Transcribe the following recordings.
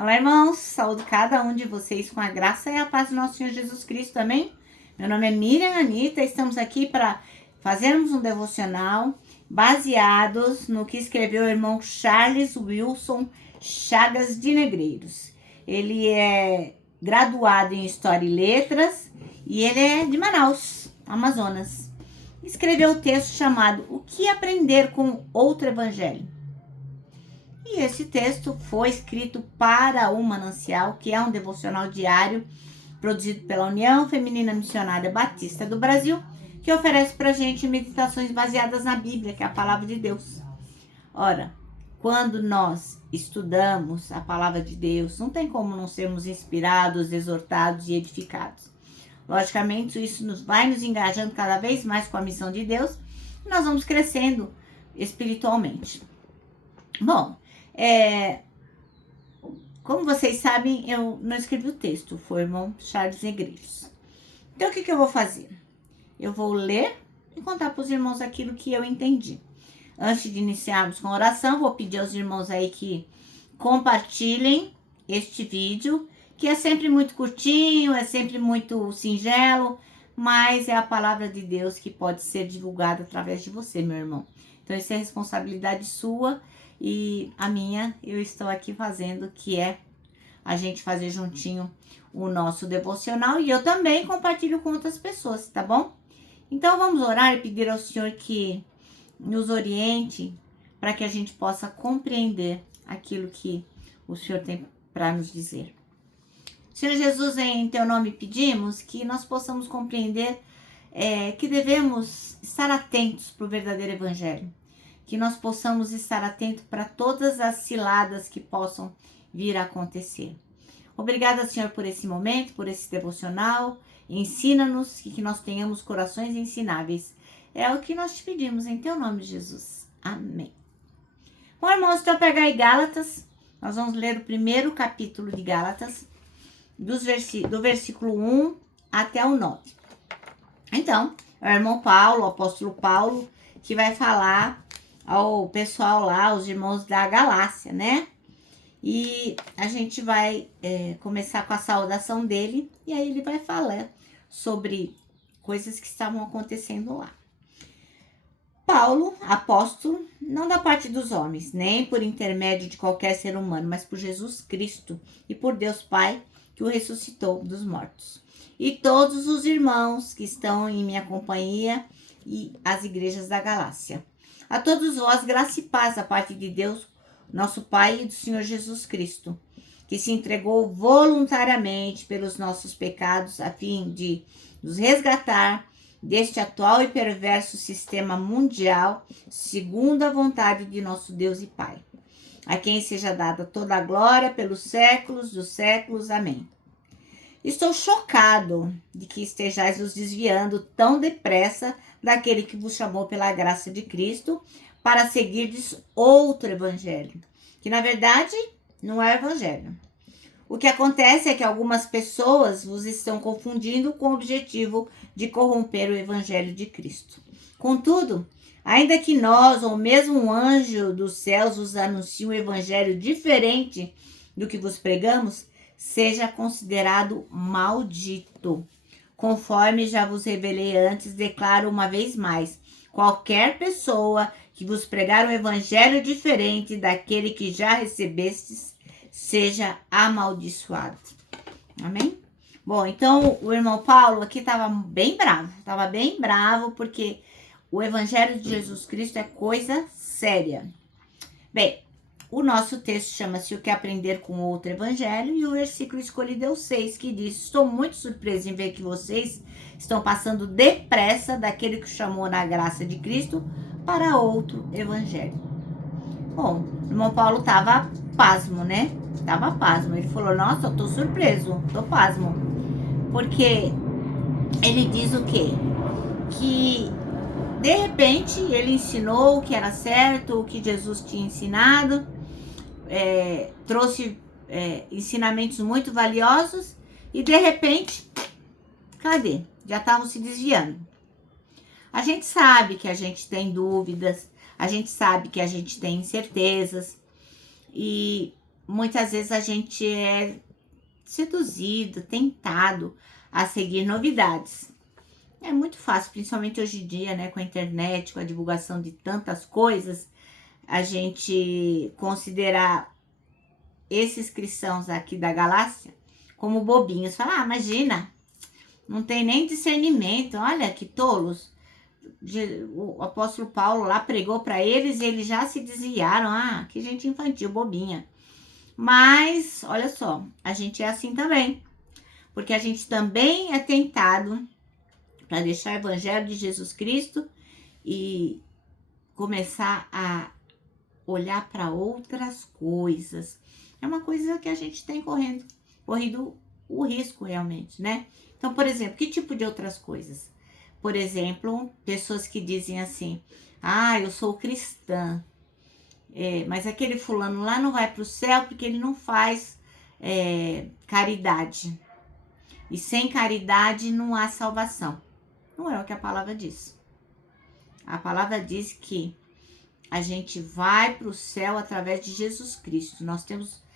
Olá, irmãos, saúde cada um de vocês com a graça e a paz do nosso Senhor Jesus Cristo, amém? Meu nome é Miriam Anita, estamos aqui para fazermos um devocional baseados no que escreveu o irmão Charles Wilson Chagas de Negreiros. Ele é graduado em História e Letras e ele é de Manaus, Amazonas. Escreveu o texto chamado O que aprender com outro evangelho? E esse texto foi escrito para o Manancial, que é um devocional diário produzido pela União Feminina Missionária Batista do Brasil, que oferece para a gente meditações baseadas na Bíblia, que é a palavra de Deus. Ora, quando nós estudamos a palavra de Deus, não tem como não sermos inspirados, exortados e edificados. Logicamente, isso vai nos engajando cada vez mais com a missão de Deus e nós vamos crescendo espiritualmente. Bom, como vocês sabem, eu não escrevi o texto, foi o irmão Charles Negreiros. Então, o que eu vou fazer? Eu vou ler e contar para os irmãos aquilo que eu entendi. Antes de iniciarmos com a oração, vou pedir aos irmãos aí que compartilhem este vídeo, que é sempre muito curtinho, é sempre muito singelo, mas é a palavra de Deus que pode ser divulgada através de você, meu irmão. Então, isso é responsabilidade sua. E a minha, eu estou aqui fazendo, que é a gente fazer juntinho o nosso devocional. E eu também compartilho com outras pessoas, tá bom? Então vamos orar e pedir ao Senhor que nos oriente para que a gente possa compreender aquilo que o Senhor tem para nos dizer. Senhor Jesus, em teu nome pedimos que nós possamos compreender que devemos estar atentos para o verdadeiro evangelho. Que nós possamos estar atentos para todas as ciladas que possam vir a acontecer. Obrigada, Senhor, por esse momento, por esse devocional. Ensina-nos que nós tenhamos corações ensináveis. É o que nós te pedimos em teu nome, Jesus. Amém. Bom, irmãos, então pegar aí Gálatas. Nós vamos ler o primeiro capítulo de Gálatas, do versículo 1 até o 9. Então, é o irmão Paulo, o apóstolo Paulo, que vai falar ao pessoal lá, os irmãos da Galácia, né? E a gente vai começar com a saudação dele, e aí ele vai falar sobre coisas que estavam acontecendo lá. Paulo, apóstolo, não da parte dos homens, nem por intermédio de qualquer ser humano, mas por Jesus Cristo e por Deus Pai, que o ressuscitou dos mortos. E todos os irmãos que estão em minha companhia e as igrejas da Galácia. A todos vós, graça e paz da parte de Deus, nosso Pai e do Senhor Jesus Cristo, que se entregou voluntariamente pelos nossos pecados, a fim de nos resgatar deste atual e perverso sistema mundial, segundo a vontade de nosso Deus e Pai, a quem seja dada toda a glória pelos séculos dos séculos. Amém. Estou chocado de que estejais os desviando tão depressa daquele que vos chamou pela graça de Cristo para seguirdes outro evangelho, que na verdade não é evangelho. O que acontece é que algumas pessoas vos estão confundindo com o objetivo de corromper o evangelho de Cristo. Contudo, ainda que nós ou mesmo um anjo dos céus vos anuncie um evangelho diferente do que vos pregamos, seja considerado maldito. Conforme já vos revelei antes, declaro uma vez mais: qualquer pessoa que vos pregar um evangelho diferente daquele que já recebestes, seja amaldiçoado. Amém? Bom, então o irmão Paulo aqui estava bem bravo, porque o evangelho de Jesus Cristo é coisa séria. Bem, o nosso texto chama-se O que aprender com outro evangelho, e o versículo escolhido é o 6, que diz: estou muito surpreso em ver que vocês estão passando depressa daquele que chamou na graça de Cristo para outro evangelho. Bom, o irmão Paulo estava pasmo, né? Estava pasmo. Ele falou: nossa, eu tô surpreso, tô pasmo. Porque ele diz o quê? Que de repente ele ensinou o que era certo, o que Jesus tinha ensinado, trouxe ensinamentos muito valiosos, e de repente, cadê? Já estavam se desviando. A gente sabe que a gente tem dúvidas, a gente sabe que a gente tem incertezas, e muitas vezes a gente é seduzido, tentado a seguir novidades. É muito fácil, principalmente hoje em dia, né, com a internet, com a divulgação de tantas coisas, a gente considerar esses cristãos aqui da galáxia como bobinhos. Falar, imagina, não tem nem discernimento, olha que tolos. O apóstolo Paulo lá pregou para eles e eles já se desviaram. Ah, que gente infantil, bobinha. Mas, olha só, a gente é assim também. Porque a gente também é tentado para deixar o evangelho de Jesus Cristo e começar a olhar para outras coisas. É uma coisa que a gente tem corrido o risco realmente, né? Então, por exemplo, que tipo de outras coisas? Por exemplo, pessoas que dizem assim, ah, eu sou cristã, mas aquele fulano lá não vai para o céu porque ele não faz caridade. E sem caridade não há salvação. Não é o que a palavra diz. A palavra diz que a gente vai para o céu através de Jesus Cristo. Nós temos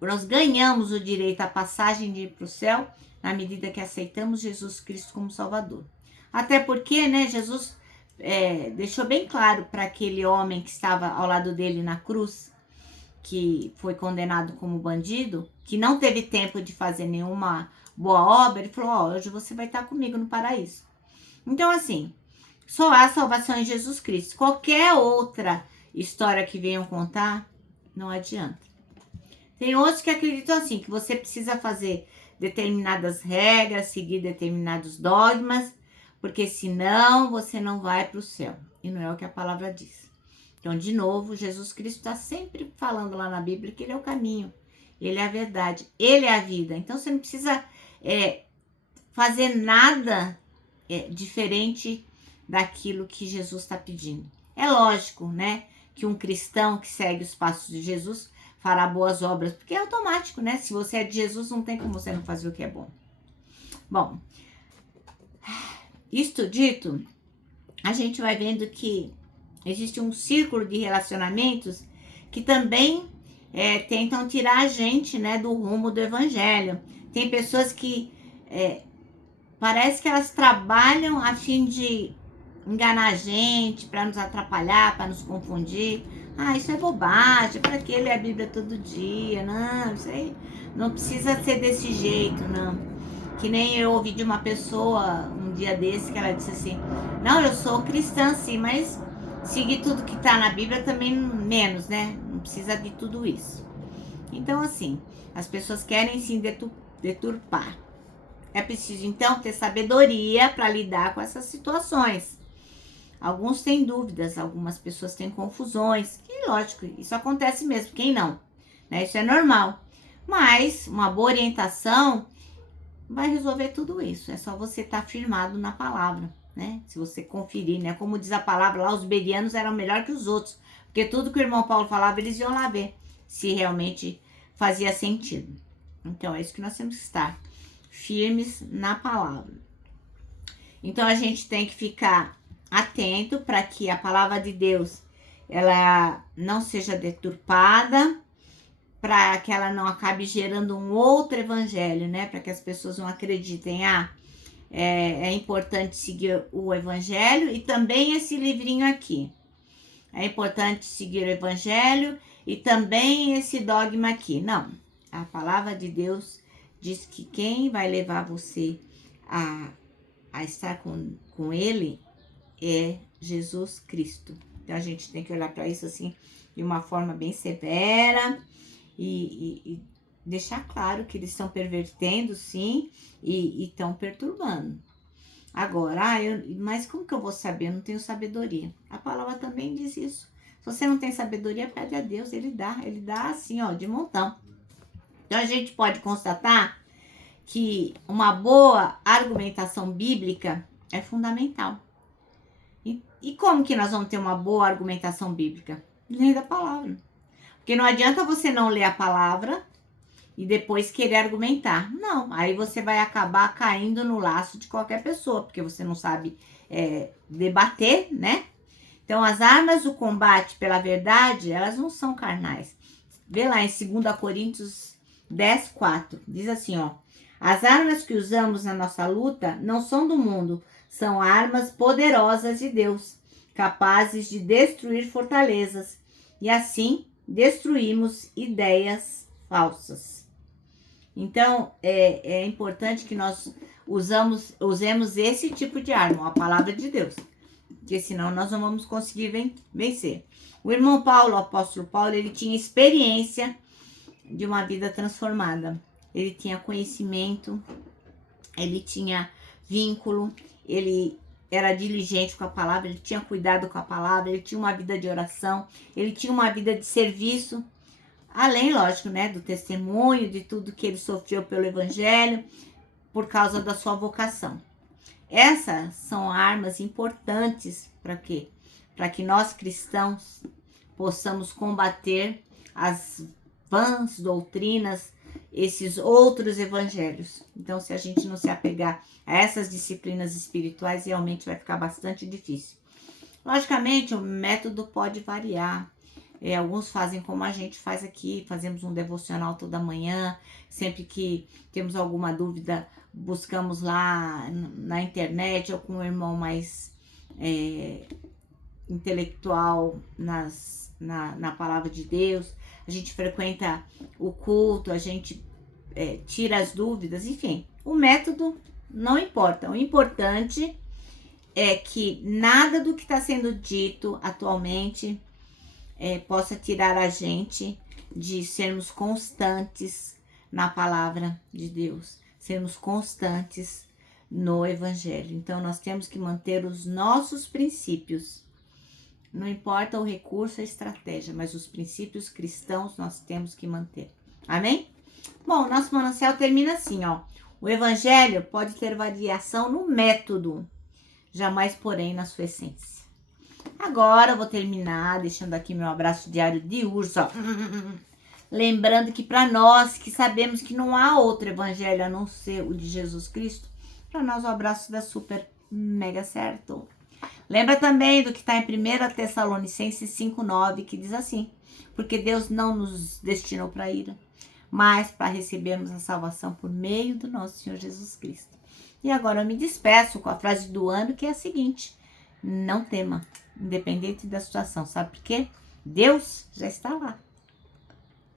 nós ganhamos o direito à passagem de ir para o céu na medida que aceitamos Jesus Cristo como Salvador. Até porque, né, Jesus deixou bem claro para aquele homem que estava ao lado dele na cruz, que foi condenado como bandido, que não teve tempo de fazer nenhuma boa obra, ele falou, hoje você vai estar comigo no paraíso. Então, assim, só há salvação em Jesus Cristo. Qualquer outra história que venham contar, não adianta. Tem outros que acreditam assim, que você precisa fazer determinadas regras, seguir determinados dogmas, porque senão você não vai para o céu. E não é o que a palavra diz. Então, de novo, Jesus Cristo está sempre falando lá na Bíblia que ele é o caminho, ele é a verdade, ele é a vida. Então, você não precisa fazer nada diferente daquilo que Jesus está pedindo. É lógico, né, que um cristão que segue os passos de Jesus fará boas obras, porque é automático, né? Se você é de Jesus, não tem como você não fazer o que é bom. Bom, isto dito, a gente vai vendo que existe um círculo de relacionamentos que também tentam tirar a gente, né, do rumo do evangelho. Tem pessoas que parece que elas trabalham a fim de enganar a gente, para nos atrapalhar, para nos confundir. Ah, isso é bobagem, para que ler a Bíblia todo dia? Não, isso aí não precisa ser desse jeito, não. Que nem eu ouvi de uma pessoa um dia desse que ela disse assim, não, eu sou cristã sim, mas seguir tudo que tá na Bíblia também menos, né? Não precisa de tudo isso. Então, assim, as pessoas querem sim deturpar. É preciso, então, ter sabedoria para lidar com essas situações. Alguns têm dúvidas, algumas pessoas têm confusões. E lógico, isso acontece mesmo, quem não? Né? Isso é normal. Mas uma boa orientação vai resolver tudo isso. É só você estar firmado na palavra, né? Se você conferir, né? Como diz a palavra lá, os bereanos eram melhor que os outros. Porque tudo que o irmão Paulo falava, eles iam lá ver se realmente fazia sentido. Então, é isso que nós temos que estar firmes na palavra. Então, a gente tem que ficar atento para que a palavra de Deus ela não seja deturpada, para que ela não acabe gerando um outro evangelho, né? Para que as pessoas não acreditem, é importante seguir o evangelho e também esse livrinho aqui. É importante seguir o evangelho e também esse dogma aqui. Não, a palavra de Deus diz que quem vai levar você a estar com ele é Jesus Cristo. Então a gente tem que olhar para isso assim de uma forma bem severa e deixar claro que eles estão pervertendo, sim, e estão perturbando. Agora, mas como que eu vou saber? Eu não tenho sabedoria. A palavra também diz isso. Se você não tem sabedoria, pede a Deus, ele dá assim, ó, de montão. Então a gente pode constatar que uma boa argumentação bíblica é fundamental. E como que nós vamos ter uma boa argumentação bíblica? Lendo a palavra. Porque não adianta você não ler a palavra e depois querer argumentar. Não, aí você vai acabar caindo no laço de qualquer pessoa, porque você não sabe debater, né? Então, as armas do combate pela verdade, elas não são carnais. vê lá em 2 Coríntios 10, 4. Diz assim, ó. As armas que usamos na nossa luta não são do mundo, são armas poderosas de Deus, capazes de destruir fortalezas. E assim, destruímos ideias falsas. Então, é importante que nós usemos esse tipo de arma, a palavra de Deus. Porque senão nós não vamos conseguir vencer. O irmão Paulo, o apóstolo Paulo, ele tinha experiência de uma vida transformada. Ele tinha conhecimento, ele tinha vínculo, ele era diligente com a palavra, ele tinha cuidado com a palavra, ele tinha uma vida de oração, ele tinha uma vida de serviço, além, lógico, né, do testemunho, de tudo que ele sofreu pelo evangelho, por causa da sua vocação. Essas são armas importantes para quê? Para que nós cristãos possamos combater as vãs doutrinas, esses outros evangelhos. Então, se a gente não se apegar a essas disciplinas espirituais, realmente vai ficar bastante difícil. Logicamente, o método pode variar. Alguns fazem como a gente faz aqui, fazemos um devocional toda manhã. Sempre que temos alguma dúvida, buscamos lá na internet ou com um irmão mais intelectual na palavra de Deus. A gente frequenta o culto, a gente tira as dúvidas, enfim. O método não importa. O importante é que nada do que está sendo dito atualmente possa tirar a gente de sermos constantes na palavra de Deus, sermos constantes no evangelho. Então, nós temos que manter os nossos princípios. Não importa o recurso, a estratégia, mas os princípios cristãos nós temos que manter. Amém? Bom, nosso manancial termina assim, ó. O evangelho pode ter variação no método, jamais, porém, na sua essência. Agora eu vou terminar deixando aqui meu abraço diário de urso, ó. Lembrando que para nós que sabemos que não há outro evangelho a não ser o de Jesus Cristo, para nós o abraço dá super mega certo. Lembra também do que está em 1 Tessalonicenses 5,9, que diz assim: porque Deus não nos destinou para a ira, mas para recebermos a salvação por meio do nosso Senhor Jesus Cristo. E agora eu me despeço com a frase do ano, que é a seguinte: não tema, independente da situação. Sabe por quê? Deus já está lá.